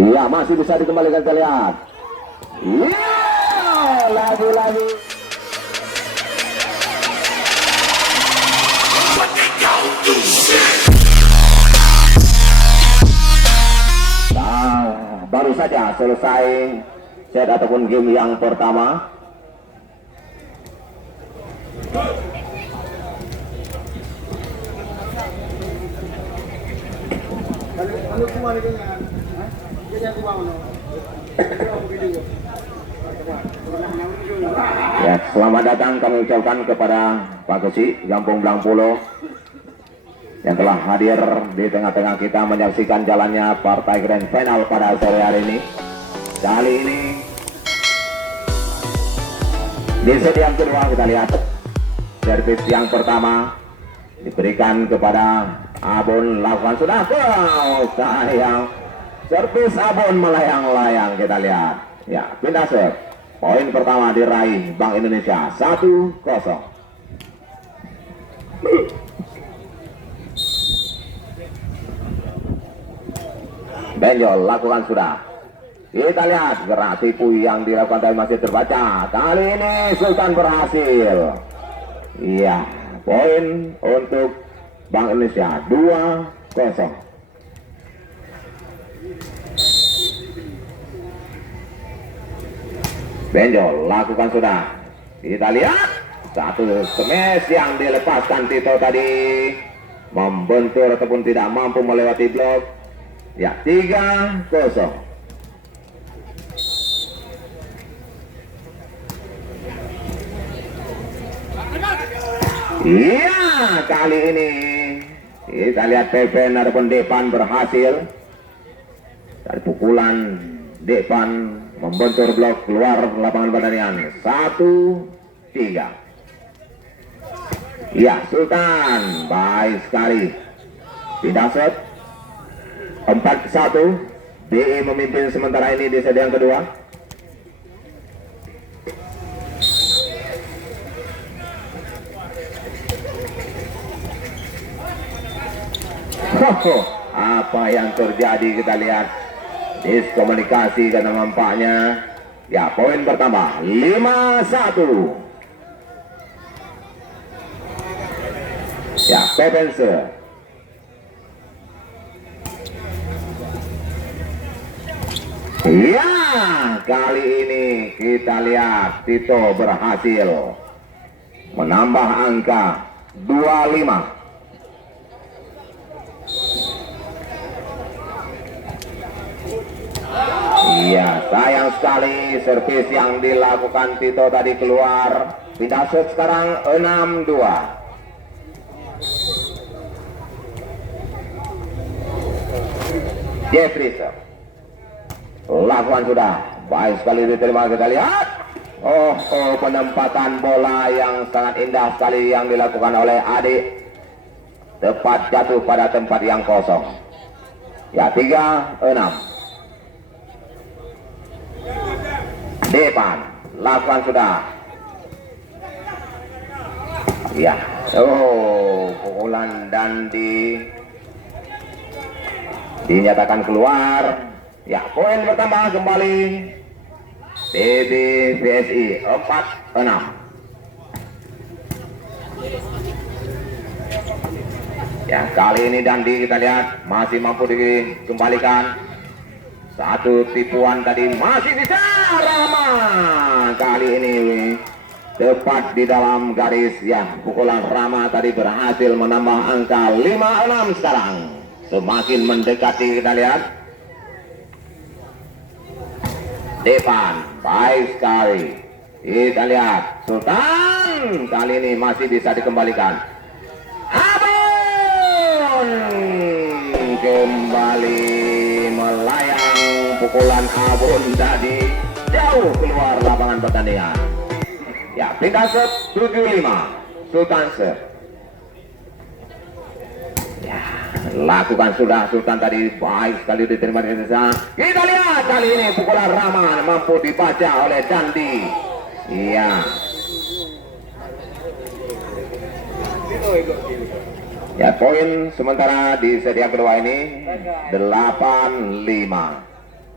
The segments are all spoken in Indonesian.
Iya, masih bisa dikembalikan, kita lihat. Iya, lagi-lagi. Nah, baru saja selesai set ataupun game yang pertama. Ya, selamat datang kami ucapkan kepada Pak Kesi Gampung Blangpulo yang telah hadir di tengah-tengah kita menyaksikan jalannya partai grand final pada sore hari ini. Kali ini di set yang kedua kita lihat servis yang pertama diberikan kepada Abon, lakukan sudah, sayang servis Abon melayang-layang, kita lihat ya, pindah set. Poin pertama diraih Bank Indonesia 1-0. Benjol lakukan sudah. Kita lihat gerak tipu yang dilakukan tadi masih terbaca. Kali ini Sultan berhasil. Iya, poin untuk Bank Indonesia 2-0. Benjol lakukan sudah. Kita lihat satu smash yang dilepaskan Tito tadi, membentur ataupun tidak mampu melewati blok. Ya, 3-0. Iya, kali ini kita lihat Pepen ataupun Depan berhasil dari pukulan Depan membentur blok keluar lapangan pertandingan. 1-3. Ya, Sultan baik sekali. Pindah set 4-1. DE memimpin sementara ini di set yang kedua. Apa yang terjadi, kita lihat diskomunikasi karena nampaknya ya, poin pertama 5-1. Ya, Pepense. Ya, kali ini kita lihat Tito berhasil menambah angka 25. Iya, sayang sekali servis yang dilakukan Tito tadi keluar. Pindah set sekarang 6-2. Jeffrey lakukan sudah, baik sekali diterima, kita lihat. Penempatan bola yang sangat indah sekali yang dilakukan oleh Adik, tepat jatuh pada tempat yang kosong. Ya, 3-6. Depan lakukan sudah. Ya, pukulan dan dinyatakan keluar. Ya, poin pertama kembali BB VSI 4-6. Ya, kali ini Dandi kita lihat masih mampu dikembalikan. Satu tipuan tadi masih bisa Rama. Kali ini tepat di dalam garis. Ya, pukulan Rama tadi berhasil menambah angka 5-6 sekarang. Semakin mendekati, kita lihat. Depan, baik sekali. Kita lihat Sultan kali ini masih bisa dikembalikan. Abon kembali melayang. Pukulan Abon tadi jauh keluar lapangan pertandingan. Ya, pindah set 7-5. Sultan set. Ya, lakukan sudah Sultan tadi, baik sekali diterima di sana. Kita lihat kali ini pukulan Rahman mampu dibaca oleh Dandi. Iya. Ya, poin sementara di set yang kedua ini 8-5.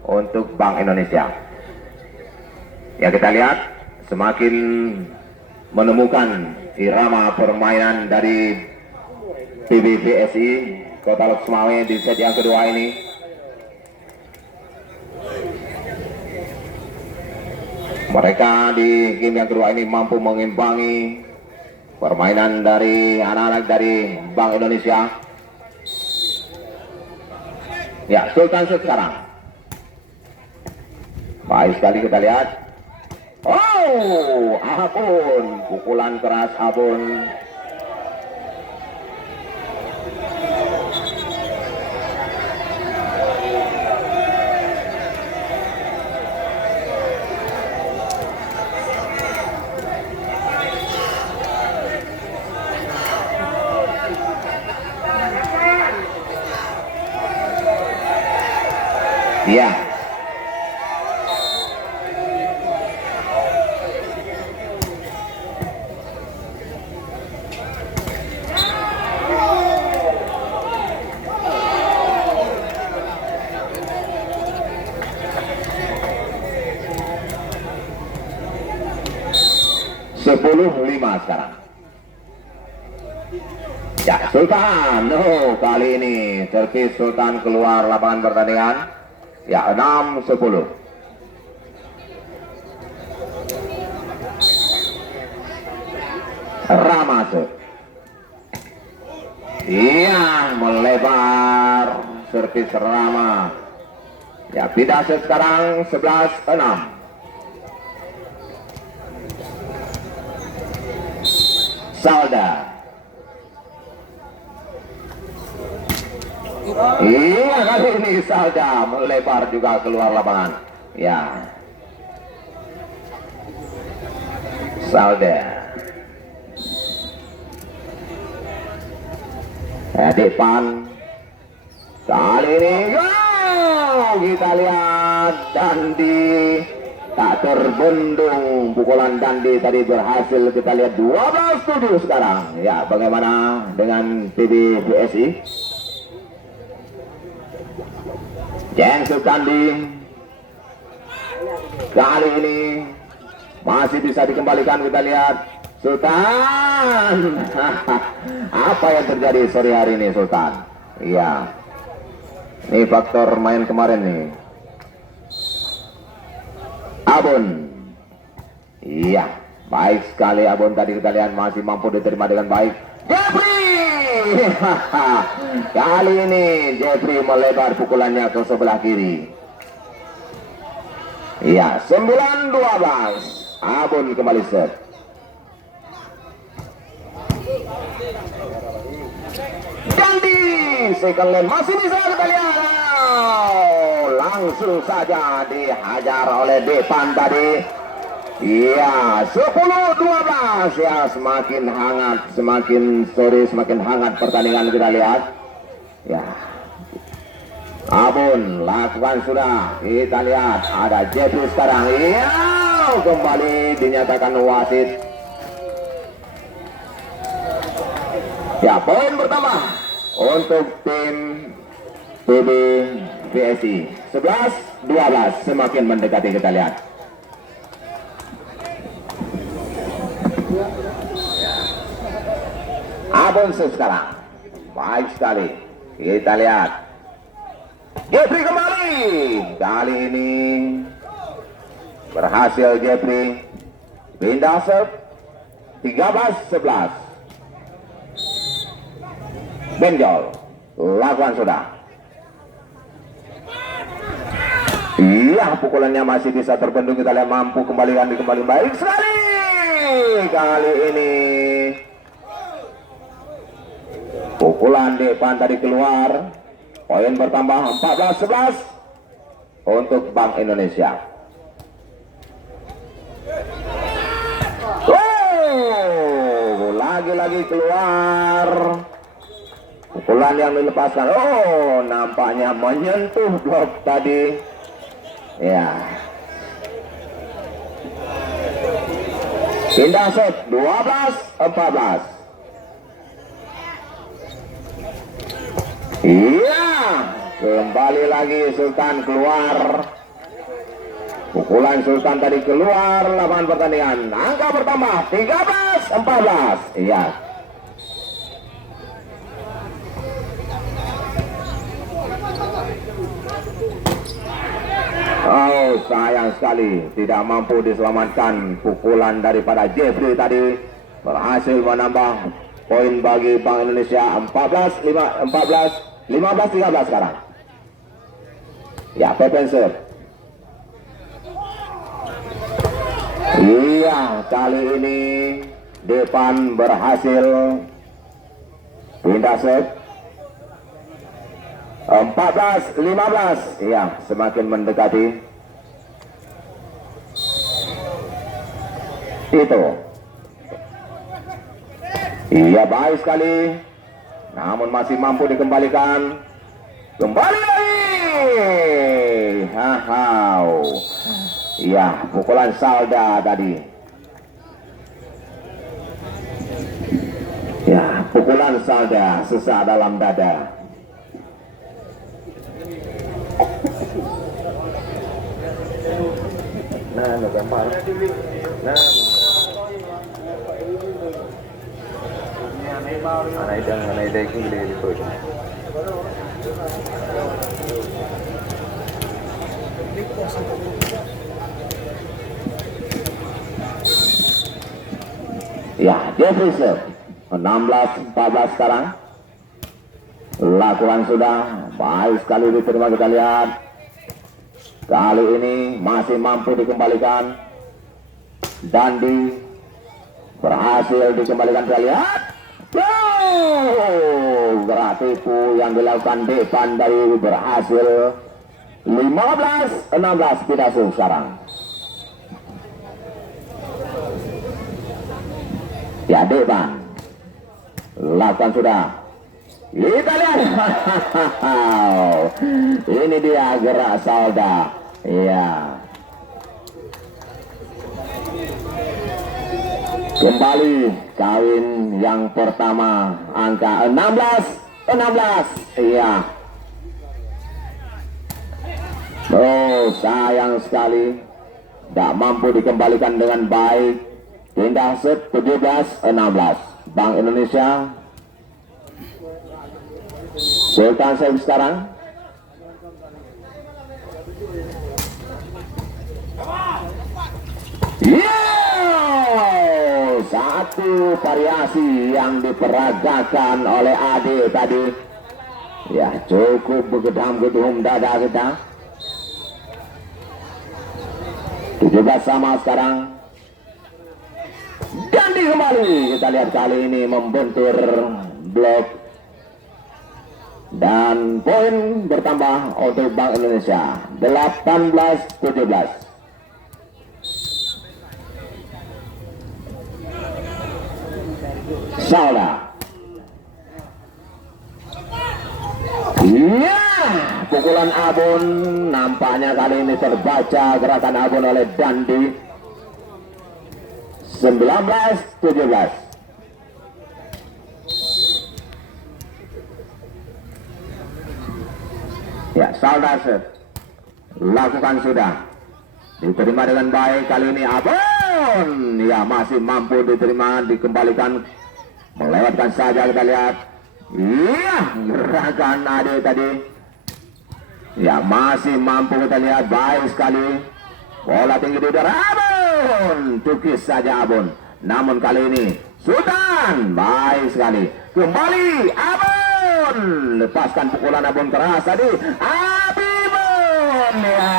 untuk Bank Indonesia. Ya, kita lihat semakin menemukan irama permainan dari PBVSI Kota Lok Sumawe di set yang kedua ini. Mereka di game yang kedua ini mampu mengimbangi permainan dari anak-anak dari Bank Indonesia. Ya, Sultan sekarang. Baik sekali kita lihat. Oh, Abun, pukulan keras Abun. Ya. Sepuluh lima sekarang. Ya, Sultan. Oh, kali ini servis Sultan keluar lapangan pertandingan. Ya, 6-10. Ramase. Iya, melebar servis Rama. Ya, pindah sekarang 11-6. Salda. Iya, kali ini Salda melebar juga keluar lapangan. Ya, Salda. Depan. Kali ini, kita lihat Dandi tak terbendung. Pukulan Dandi tadi berhasil, kita lihat 12-7 sekarang. Ya, bagaimana dengan PBVSI? Jeng Sultandi kali ini masih bisa dikembalikan. Kita lihat Sultan. Apa yang terjadi sore hari ini Sultan? Iya, ini faktor main kemarin nih. Abun. Iya, baik sekali Abun tadi, kita lihat masih mampu diterima dengan baik. Jeffrey. Kali ini Jeffrey melebar pukulannya ke sebelah kiri. Iya, 9-12. Abun kembali set. Dandi second lane masih bisa kita lihat. Langsung saja dihajar oleh Depan tadi. Iya, 10-12 ya, semakin hangat, semakin hangat pertandingan kita lihat. Ya, Abun lakukan sudah, kita lihat ada Jeffrey sekarang. Iya, kembali dinyatakan wasit. Ya, poin pertama untuk tim PBVSI. 11-12 semakin mendekati, kita lihat. Abun sekarang baik sekali, kita lihat Jeffrey kembali. Kali ini berhasil Jeffrey pindah set. 13-11. Benjol lakukan sudah. Iya, pukulannya masih bisa terbendung, kita lihat mampu kembalikan baik sekali. Kali ini pukulan Depan tadi keluar. Poin bertambah 14-11 untuk Bank Indonesia. Lagi-lagi keluar pukulan yang dilepaskan. Nampaknya menyentuh blok tadi. Ya, pindah set 12-14. Iya, Kembali lagi Sultan keluar. Pukulan Sultan tadi keluar lapangan pertandingan. Angka bertambah 13-14. Iya. Oh, sayang sekali tidak mampu diselamatkan. Pukulan daripada Jeffrey tadi berhasil menambah poin bagi Bank Indonesia. 15-13 sekarang. Ya, Pepenser. Iya, kali ini Depan berhasil pindah set. 14-15. Iya, semakin mendekati. Itu. Iya, baik sekali. Namun masih mampu dikembalikan. Kembali lagi. Hahau. Iya, pukulan Salda tadi. Ya, pukulan Salda sesak dalam dada. Nah, gampang. Nah, anai dai kili itu. Ya, Jeffrey serve. 16-14 sekarang. Lakukan sudah. Baik sekali diterima, kita lihat. Kali ini masih mampu dikembalikan. Dandi berhasil dikembalikan, kita lihat. Gerak tipu yang dilakukan Depan dari berhasil. 15-16 kita sekarang. Ya, Depan lakukan sudah. Kita lihat. Ini dia gerak Salda. Iya. Kembali kawin yang pertama, angka 16-16. Iya. Oh, sayang sekali tidak mampu dikembalikan dengan baik. Pindah set 17-16. Bank Indonesia. Sultan Save sekarang. Satu variasi yang diperagakan oleh Ade tadi. Ya, cukup bergedam-gedum dada kita. 17 sama sekarang. Dan kembali kita lihat kali ini membentur blok. Dan poin bertambah untuk Bank Indonesia. 18-17. Salda. Iya, pukulan Abon. Nampaknya kali ini terbaca gerakan Abon oleh Dandi. 19-17. Ya, Salda set. Lakukan sudah. Diterima dengan baik kali ini Abon. Ya, masih mampu diterima, dikembalikan. Melewatkan saja, kita lihat. Iya, gerakan Ade tadi. Ya, masih mampu, kita lihat. Baik sekali. Bola tinggi di udara. Abon. Tukis saja Abon. Namun kali ini Sultan. Baik sekali. Kembali Abon. Lepaskan pukulan Abon keras tadi. Abon. Ya.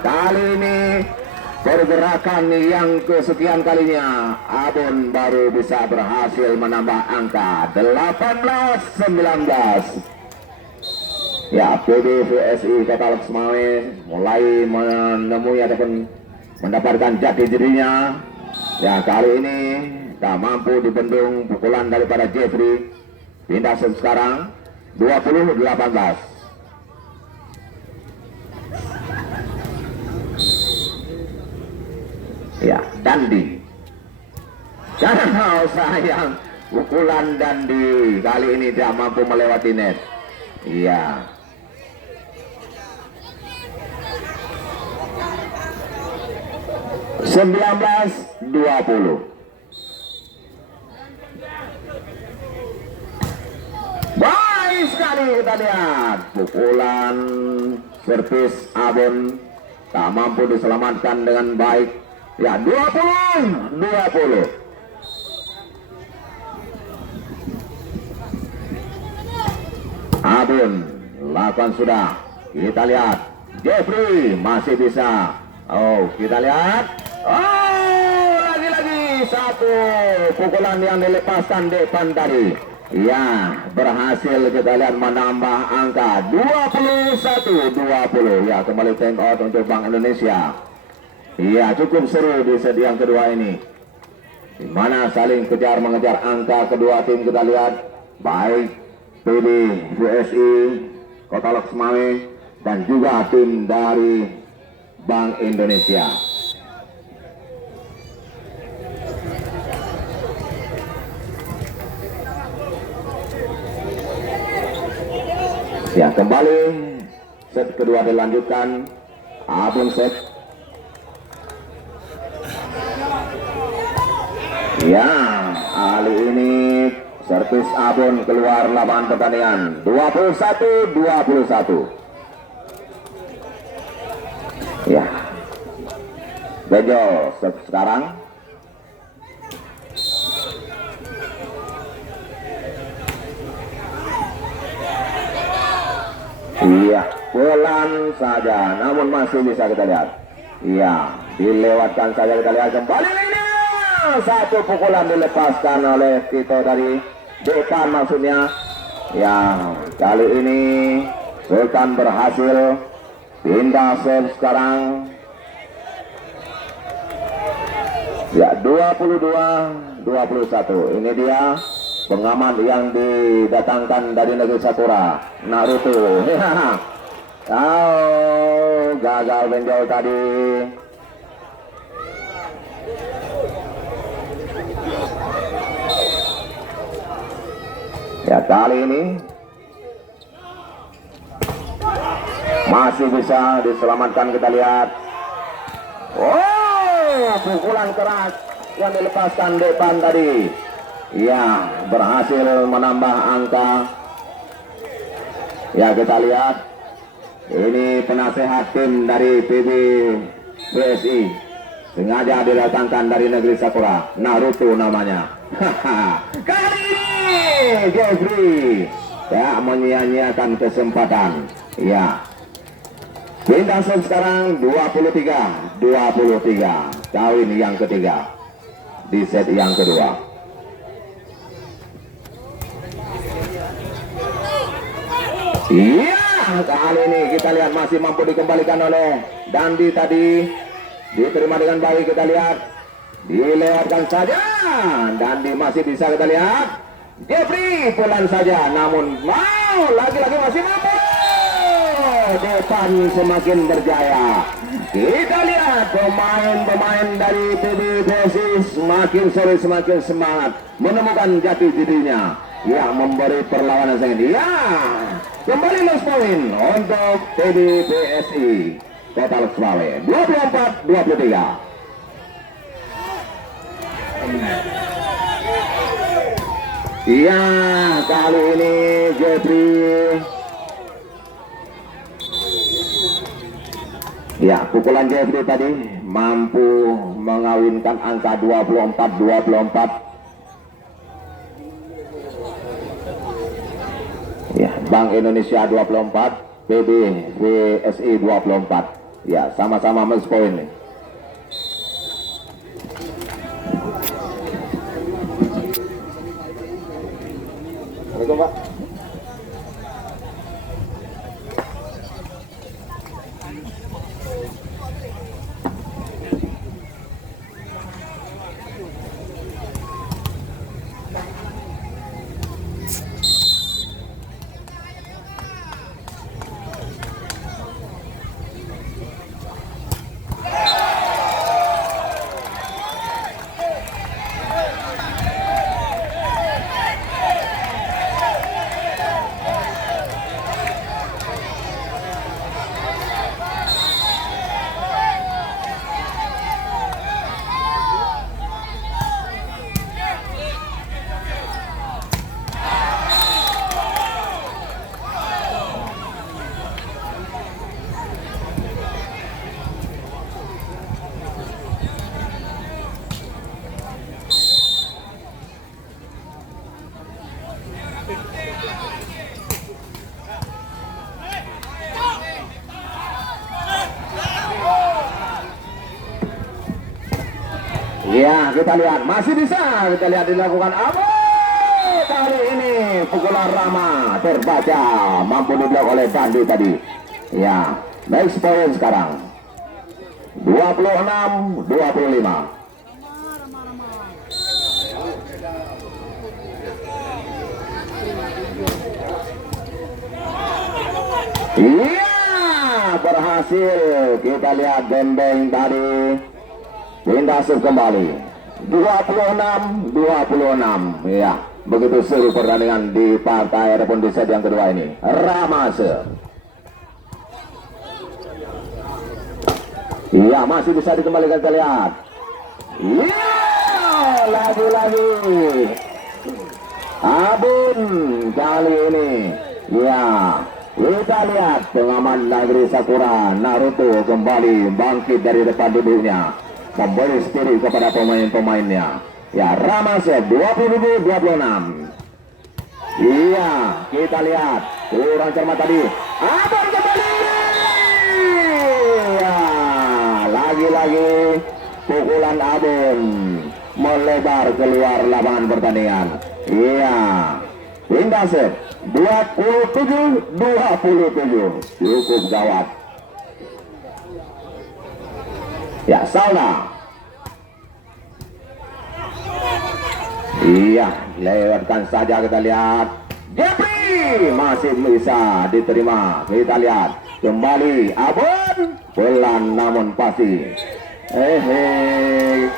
Kali ini pergerakan yang kesekian kalinya Abon baru bisa berhasil menambah angka 18-19. Ya, PBVSI Kota Semawe mulai menemui ataupun mendapatkan jati dirinya. Ya, kali ini tak mampu dibendung pukulan daripada Jeffrey. Pindah sekarang 20-18. Ya, Dandi. Sayang, pukulan Dandi kali ini tidak mampu melewati net. Iya. Sembilan 20. Baik sekali kita lihat pukulan servis Abon tak mampu diselamatkan dengan baik. Ya 20. Abon lakukan sudah. Kita lihat Jeffrey masih bisa. Oh kita lihat. Oh lagi-lagi satu pukulan yang dilepaskan depan tadi. Ya berhasil kita lihat menambah angka 21-20. Ya kembali time out untuk Bank Indonesia. Iya cukup seru di set yang kedua ini, di mana saling kejar mengejar angka kedua tim. Kita lihat baik PB BSI Kota Loksmawe dan juga tim dari Bank Indonesia. Ya kembali set kedua dilanjutkan. Abon set. Ya, kali ini servis Abon keluar lapangan pertandingan 21-21. Ya, Bejo sekarang. Iya, pelan saja, namun masih bisa kita lihat. Iya, dilewatkan saja kita lihat kembali ini. Satu pukulan dilepaskan oleh Tito dari depan maksudnya. Ya kali ini Sultan berhasil pindah serve sekarang. Ya 22-21. Ini dia pengamat yang didatangkan dari negeri Sakura, Naruto. Oh gagal benjol tadi. Ya kali ini masih bisa diselamatkan. Kita lihat. Oh pukulan keras yang dilepaskan depan tadi. Ya berhasil menambah angka. Ya kita lihat. Ini penasehat tim dari PB BSI sengaja didatangkan dari negeri Sakura, Naruto namanya. Kali ini Jeffrey ya menyia-nyiakan kesempatan. Ya pindah set sekarang 23-23. Kawin yang ketiga di set yang kedua. Iya kali ini kita lihat masih mampu dikembalikan oleh Dandi tadi. Diterima dengan baik. Kita lihat dilewatkan saja. Dandi masih bisa kita lihat. Jeffrey pelan saja, namun mau lagi-lagi masih mampu. Depan semakin berjaya. Kita lihat pemain-pemain dari PBBSI semakin sore semakin semangat menemukan jati dirinya. Ya memberi perlawanan saya. Ya kembali loss point untuk PBBSI Kota Loksmawe 24-23. Iya kali ini Jeffrey. Ya pukulan Jeffrey tadi mampu mengawinkan angka 24-24. Ya Bank Indonesia 24, PBBSI 24. Ya sama-sama match point. Assalamualaikum Pak. Ya, kita lihat masih bisa kita lihat dilakukan apa kali ini pukulan Rama terbaca mampu diblok oleh Dandi tadi. Ya, next point sekarang 26-25. Iya, berhasil. Kita lihat Bembeng tadi pindah sub kembali 26-26. Ya, begitu seru pertandingan di partai ataupun di set yang kedua ini. Ramase. Iya, masih bisa dikembalikan, kita lihat. Iya, lagi-lagi Abun kali ini. Ya, kita lihat pengaman negeri Sakura Naruto kembali bangkit dari depan duduknya, memberi spirit kepada pemain-pemainnya. Ya, Ramase 27-26. Iya, kita lihat kurang cermat tadi. Abun kembali. Ya, lagi-lagi pukulan Abun melebar keluar lapangan pertandingan. Iya, pindah set 27-27. Cukup gawat. Ya, Sauna. Iya, lewatkan saja, kita lihat. Jepri masih bisa diterima. Kita lihat kembali Abun, pelan namun pasti.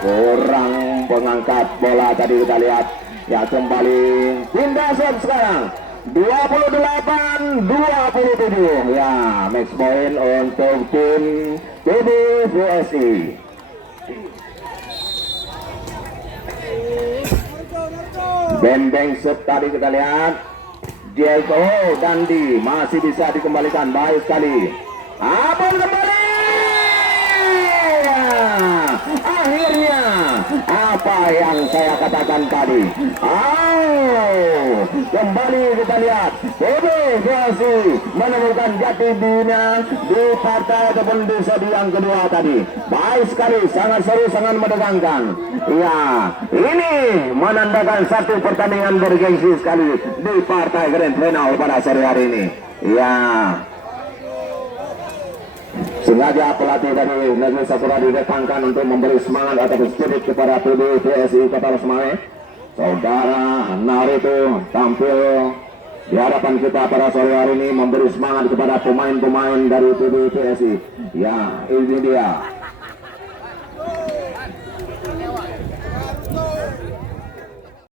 Kurang pengangkat bola tadi, kita lihat. Ya, kembali pindah set sekarang 28-27. Ya, match point untuk tim TBVSI. Bembeng set tadi, kita lihat. Diego Dandi masih bisa dikembalikan, baik sekali. Abun kembali. Akhirnya apa yang saya katakan tadi. Kembali kita lihat TBVSI menemukan jati dirinya di partai ataupun di seri yang kedua tadi. Baik sekali, sangat seru, sangat menegangkan. Ya, ini menandakan satu pertandingan bergengsi sekali di partai Grand Final pada sore hari ini. Ya, sengaja pelatih dari Negeri Sakura didatangkan untuk memberi semangat atau spirit kepada TBVSI Kota Losmawe. Saudara Naruto tampil di hadapan kita pada sore hari ini, memberi semangat kepada pemain-pemain dari TBVSI. Ya, ini dia